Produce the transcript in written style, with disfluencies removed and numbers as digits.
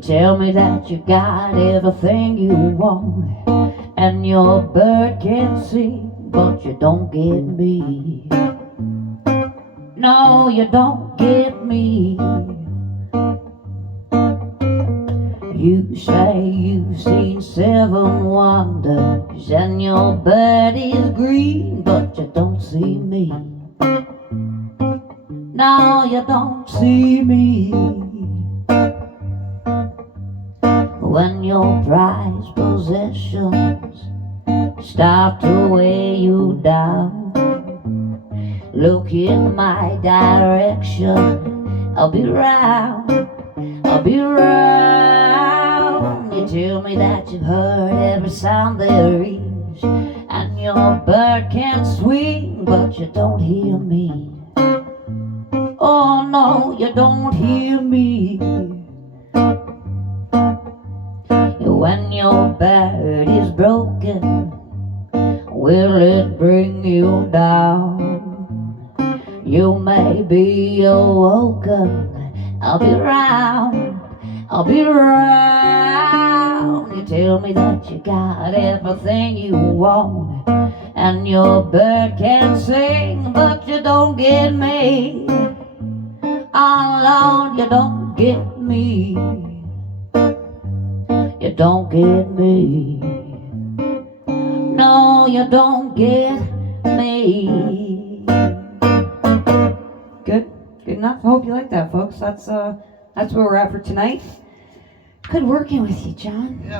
tell me that you got everything you want, and your bird can sing, but you don't get me. No, you don't get me. You say you've seen 7 wonders, and your bird is green, but you don't see me. No, you don't see me. When your prized possessions start to weigh you down, look in my direction. I'll be round, I'll be round. You tell me that you've heard every sound there is, and your bird can swing, but you don't hear me. Oh no, you don't hear me. When your bird is broken, will it bring you down? You may be awoken. I'll be round, I'll be round. You tell me that you got everything you want, and your bird can sing, but you don't get me. Oh Lord, you don't get me. You don't get me. No, you don't get me. Good enough. I hope you like that, folks. That's where we're at for tonight. Good working with you, John. Yeah.